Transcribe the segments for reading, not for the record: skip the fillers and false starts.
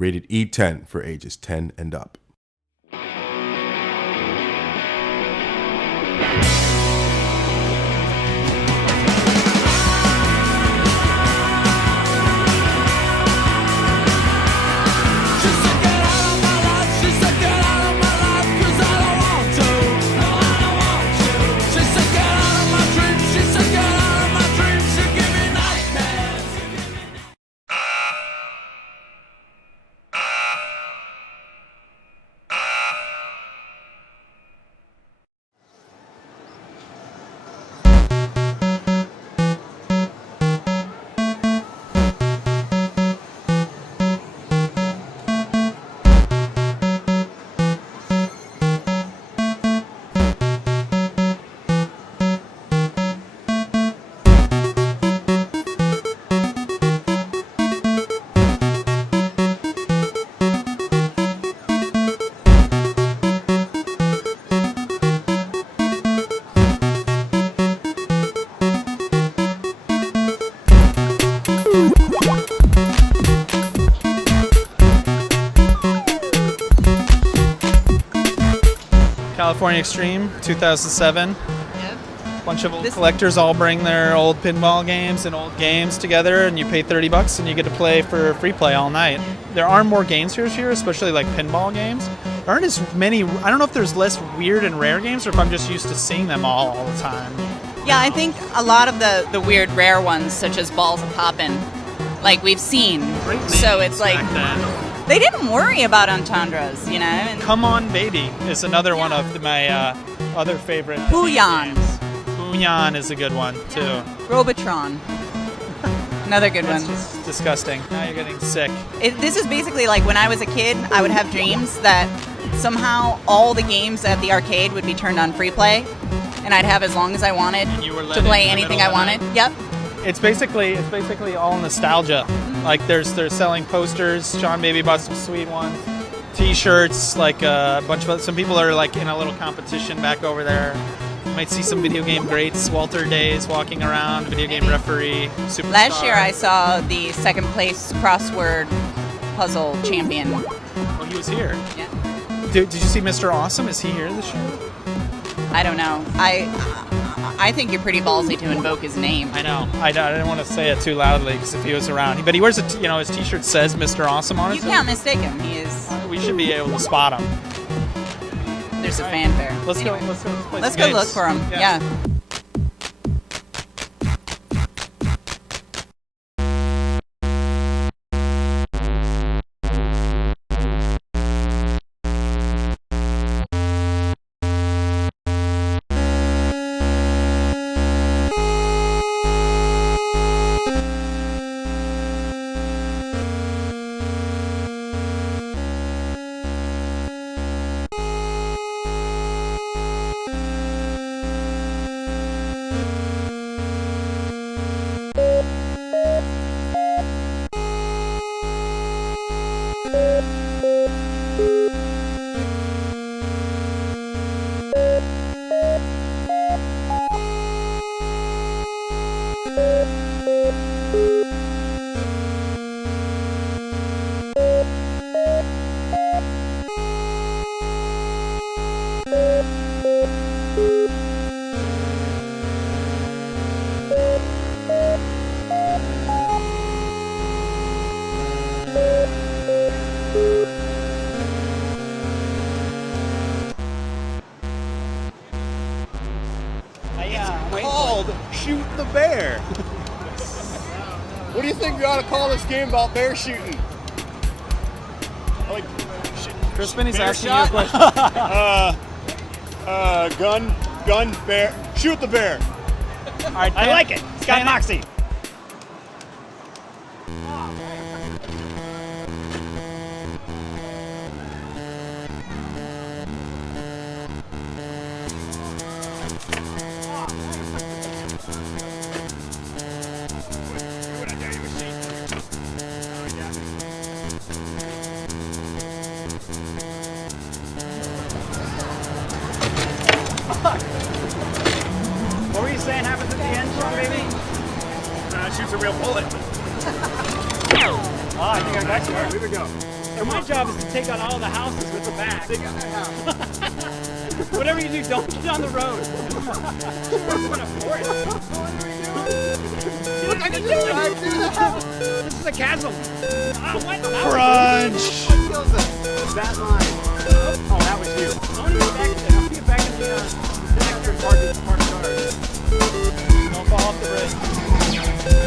Rated E10 for ages 10 and up. California Extreme, 2007. Bunch of old collectors all bring their old pinball games and old games together, and you pay $30 and you get to play for free play all night. There are more games here, especially like pinball games. There aren't as many. I don't know if there's less weird and rare games, or if I'm just used to seeing them all the time. Yeah, I think a lot of the weird rare ones, such as Balls of Poppin', like we've seen. So it's like they didn't worry about entendres, you know. And Come On Baby is another one of my other favorite. Booyan. Booyan is a good one too. Robotron. Another good one. Just disgusting. Now you're getting sick. This is basically like when I was a kid, I would have dreams that somehow all the games at the arcade would be turned on free play, and I'd have as long as I wanted to play anything I wanted. Yep. It's basically all nostalgia. Like they're selling posters. John Baby bought some sweet ones. T-shirts, like a bunch of some people are like in a little competition back over there. You might see some video game greats. Walter Days walking around, video game referee. Superstar. Last year I saw the second place crossword puzzle champion. Oh, he was here. Yeah. Did you see Mr. Awesome? Is he here this year? I don't know. I think you're pretty ballsy to invoke his name. I know. I didn't want to say it too loudly because if he was around, but he wears his T-shirt says Mr. Awesome on it. You can't mistake him. He is. We should be able to spot him. There's a fanfare. Let's go. Let's go look for him. Yeah. Shoot the bear. What do you think we ought to call this game about bear shooting? Like, Crispin, he's asking shot? you a question. Gun, bear. Shoot the bear. All right, I like it. It's got moxie. What were you saying happens at the end, Sean, baby? Shoots a real bullet. Oh, I think I got you. All right, here we go. And my job is to take out all the houses with the back. Whatever you do, don't get on the road. Look, I can do it. This is a chasm. Oh, what? Crunch. That line. Oh, that was you. I want to get back in there. I want to get back in the next turn parked cars. Don't fall off the bridge.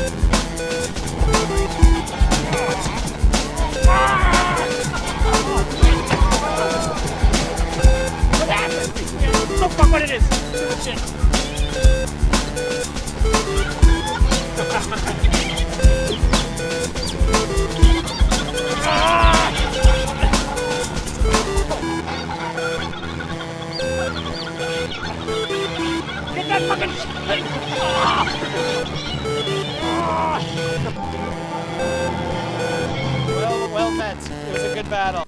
What happened? Oh, fuck what it is. Shit. Get that fucking shit. Well met. It was a good battle.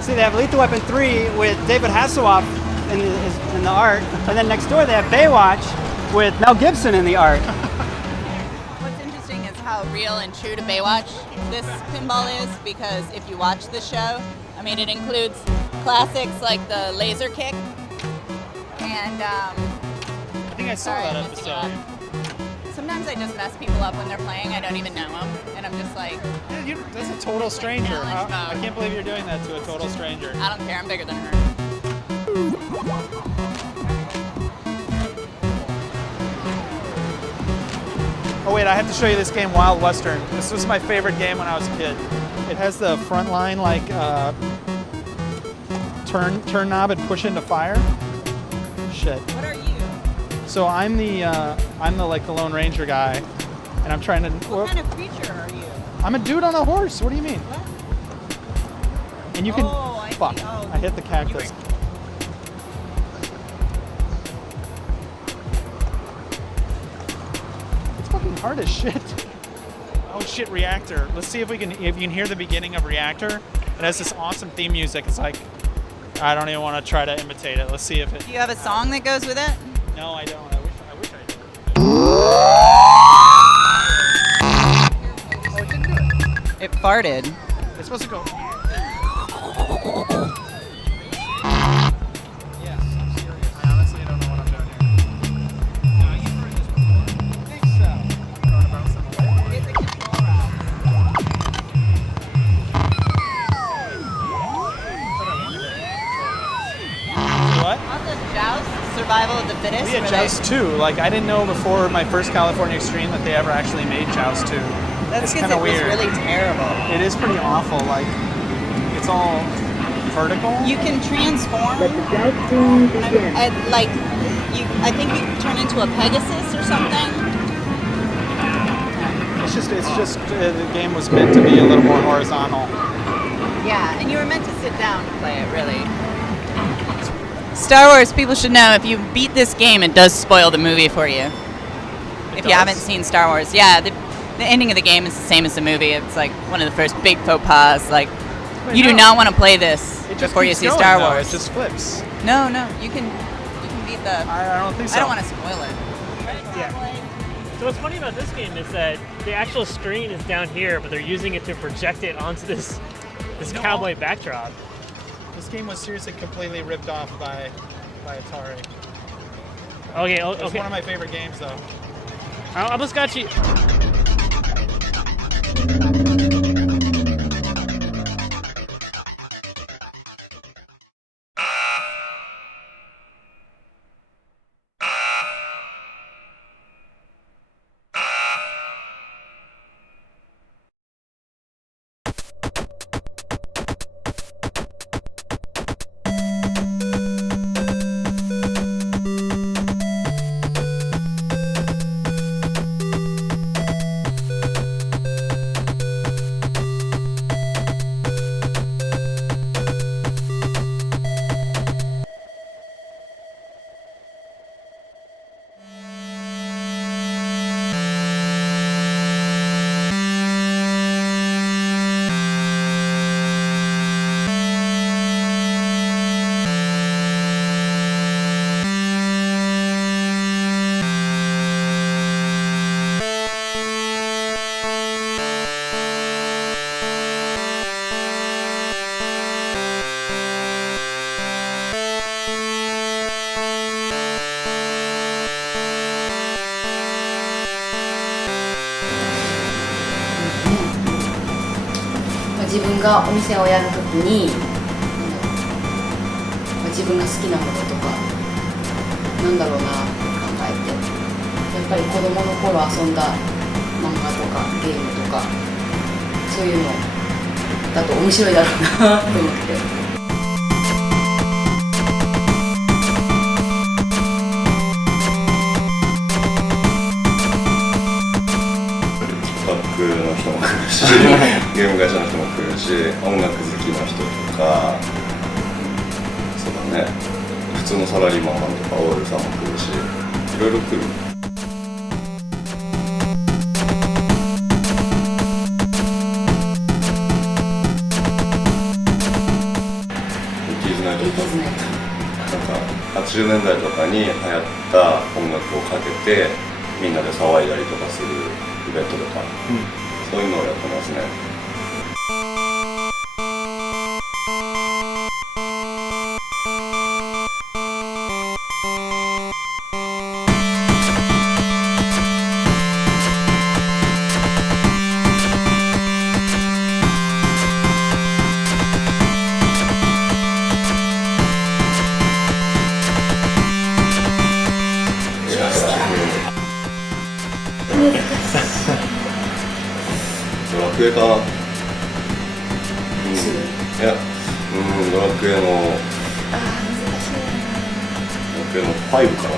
See, they have Lethal Weapon 3 with David Hasselhoff in the art, and then next door they have Baywatch with Mel Gibson in the art. What's interesting is how real and true to Baywatch this pinball is, because if you watch the show, I mean, it includes classics like the laser kick, and I think I saw sorry, that I'm messing episode. up. Sometimes I just mess people up when they're playing. I don't even know them, and I'm just like, Yeah, that's a total stranger. Challenge I mode. can't believe you're doing that to a total stranger. I don't care. I'm bigger than her. Oh wait, I have to show you this game, Wild Western. This was my favorite game when I was a kid. It has the front line like turn knob and push into fire. Shit. What are you? So I'm the like the Lone Ranger guy, and I'm trying to. What kind of creature are you? I'm a dude on a horse. What do you mean? What? And you can. Oh, I see. Fuck! Oh, I hit the cactus. It's fucking hard as shit. Oh shit! Reactor. Let's see if you can hear the beginning of Reactor. It has this awesome theme music. It's like I don't even want to try to imitate it. Let's see if it. Do you have a song that goes with it? No, I don't. I wish I did. Oh, it didn't do it. It farted. It's supposed to go. Yes, I'm serious. I honestly don't know what I'm doing here. No, you've heard this before. I think so. I'm going to bounce them away. It's a control rod. What? Also, Joust, Survival of the Fittest. We had where Joust 2. Like, I didn't know before my first California Extreme that they ever actually made Joust 2. That's It's because kind it of was weird. really terrible. It is pretty awful. Like, it's all vertical. You can transform. I think you can turn into a Pegasus or something. It's just the game was meant to be a little more horizontal. Yeah, and you were meant to sit down to play it, really. Star Wars, people should know, if you beat this game, it does spoil the movie for you. If you does? haven't seen Star Wars. Yeah, the ending of the game is the same as the movie. It's like one of the first big faux pas. Like, Wait, you do no. not want to play this It just before you keeps see going, Star though. Wars. It just flips. No, you can beat the... I don't think so. I don't want to spoil it. Yeah. So what's funny about this game is that the actual screen is down here, but they're using it to project it onto this No. cowboy backdrop. This game was seriously completely ripped off by Atari. Okay, It was okay. one of my favorite games, though. I almost got you. 分がお店をやるときに、自分が好きなものとかなんだろうなって考えて、やっぱり子供の頃遊んだ漫画とかゲームとかそういうのだと面白いだろうなと思って。の人も来るしゲーム会社の人も来るし、音楽好きな人とか、そうだね、普通のサラリーマンとか OL さんも来るし、いろいろ来る。キーズナイトとか、なんか80年代とかに流行った音楽をかけてみんなで騒いだりとかするイベントとか、そういうのをやってますね。ドラクエかな。いや、ドラクエの5かな。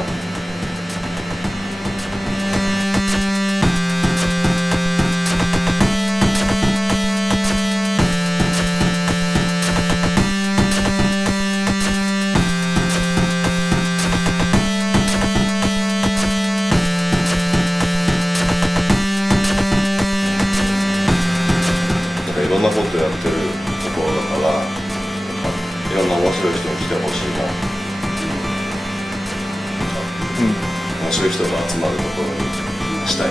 いろんなことやってるところだから、いろんな面白い人に来てほしいな、面白い人が集まるところにしたい。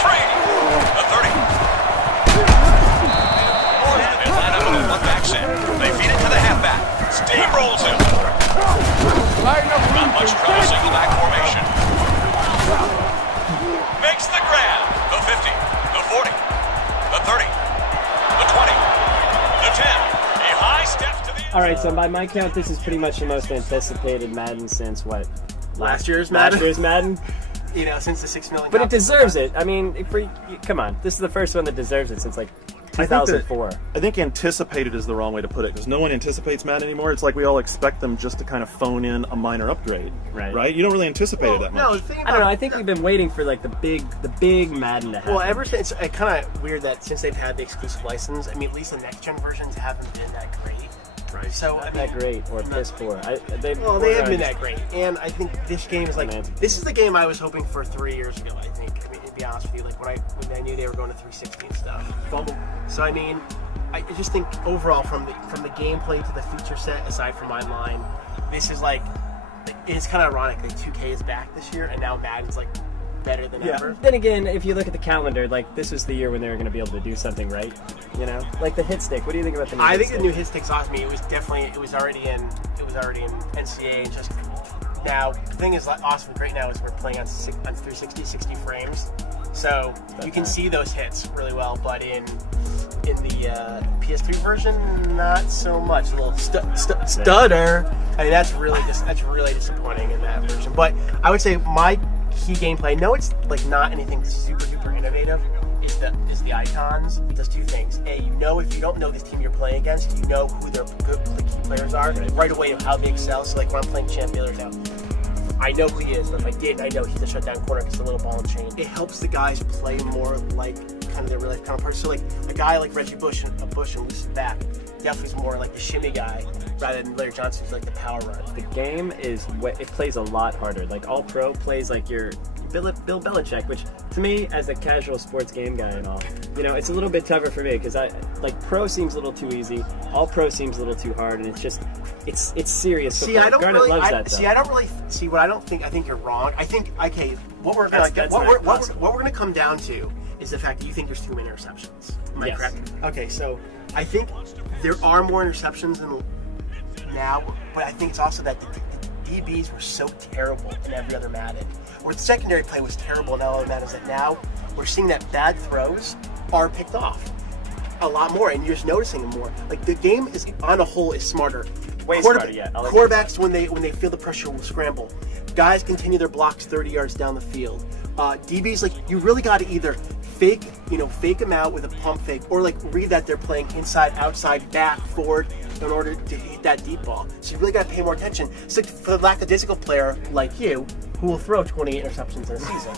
free. The 30. They line up in a one-back set. They feed it to the halfback. Steamrolls him. Not much trouble, single back formation. Makes the grab. The 50, the 40, the 30, the 20, the 10. A high step to the... All right, so by my count, this is pretty much the most anticipated Madden since what? Last year's Madden. Last year's Madden. You know, since the 6 million. But it deserves it. I mean, come on, this is the first one that deserves it since like 2004. I think anticipated is the wrong way to put it because no one anticipates Madden anymore. It's like we all expect them just to kind of phone in a minor upgrade, right? You don't really anticipate it that much. No, the thing I don't know. I think we've been waiting for like the big Madden to happen. Well, ever since it's kind of weird that since they've had the exclusive license, I mean, at least the next gen versions haven't been that great. Right. So not that great or piss poor. They haven't been that great, and I think this game is like this is the game I was hoping for 3 years ago. I think. I mean, to be honest with you, like when I knew they were going to 360 and stuff. So I mean, I just think overall from the gameplay to the feature set, aside from online, this is like it's kind of ironic that 2K is back this year, and now Madden's like better than ever. Then again, if you look at the calendar, like this was the year when they were going to be able to do something right. You know, like the hit stick. What do you think about the new I hit think stick? the new hit stick's awesome. It was already in NCAA and just now the thing is like awesome great now is we're playing on 360 60 frames. So you can see those hits really well, but in the PS3 version, not so much. A little stutter. I mean, that's really disappointing in that version. But I would say my key gameplay. No, it's like not anything super duper innovative. Is the icons. It does two things. A, you know if you don't know this team you're playing against, you know who their good key players are right away of how they excel. So like when I'm playing Champ Baylor now, I know who he is. But if I didn't, I know he's a shutdown corner because the little ball and chain. It helps the guys play more like kind of their real life counterparts. So like a guy like Reggie Bush and Lucas back definitely is more like the shimmy guy rather than Larry Johnson who's like the power run. The game it plays a lot harder. Like All Pro plays like your Bill Belichick, which to me, as a casual sports game guy and all, you know, it's a little bit tougher for me because Pro seems a little too easy, All Pro seems a little too hard, and it's serious. See, I don't Garnet really. loves that, see, I don't really see what I don't think. I think you're wrong. I think what we're gonna come down to is the fact that you think there's too many interceptions. Am I correct? Okay, so I think there are more interceptions than now, but I think it's also that the DBs were so terrible in every other Madden, or the secondary play was terrible in all other Maddens, that now we're seeing that bad throws are picked off a lot more, and you're just noticing them more. Like the game is on a whole is smarter. Way smarter, yeah. Quarterbacks when they feel the pressure will scramble. Guys continue their blocks 30 yards down the field. DBs, like you really got to either fake them out with a pump fake, or like read that they're playing inside, outside, back, forward in order to hit that deep ball. So you really got to pay more attention. So for the lackadaisical player like you, who will throw 28 interceptions in a season.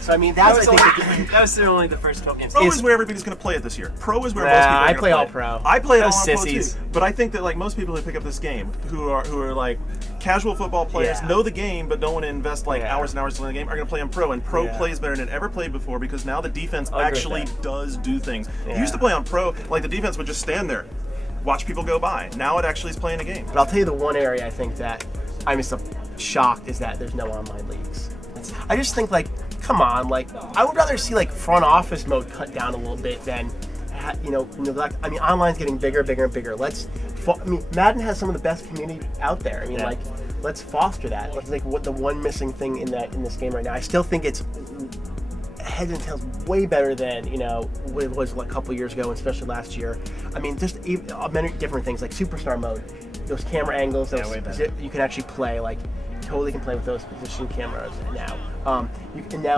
So I mean, that was only the first 12 games. Pro is where everybody's going to play it this year. Pro is where most people are going to play. I play All Pro. I play it all Those Pro sissies. too. But I think that like most people who pick up this game, who are like casual football players, know the game but don't want to invest like hours and hours to learn the game, are going to play on Pro. And Pro plays better than it ever played before because now the defense actually does do things. You used to play on Pro, like the defense would just stand there, watch people go by. Now it actually is playing a game. But I'll tell you the one area I think that I'm just shocked is that there's no online leagues. I just think like, come on, like I would rather see like front office mode cut down a little bit than, like, I mean, online's getting bigger, and bigger. Madden has some of the best community out there. I mean, like, let's foster that. Let's like what the one missing thing in this game right now. I still think it's heads and tails way better than what it was like a couple years ago, especially last year. I mean, just many different things like superstar mode, those camera angles, you can actually play like. Totally can play with those position cameras now. Now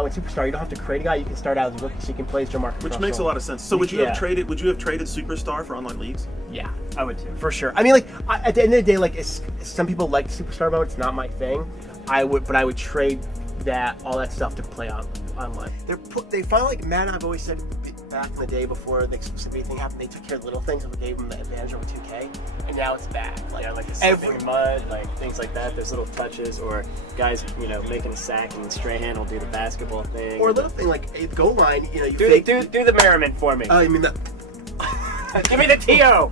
in Superstar, you don't have to create a guy. You can start out as a rookie, so you can play as Jamarcus Which Russell. makes a lot of sense. So would you have traded Superstar for online leagues? Yeah, I would too, for sure. I mean, like at the end of the day, like some people like Superstar mode. It's not my thing. I would trade all that stuff to play online. They finally, like Madden, I've always said back in the day before the exclusivity thing happened, they took care of the little things and gave them the advantage over 2K, and now it's back. Like the slipping mud, like things like that. There's little touches, or guys, making a sack, and Strahan will do the basketball thing, or a little thing like a goal line. You do the Merriman for me. Oh, you mean that? Give me the TO.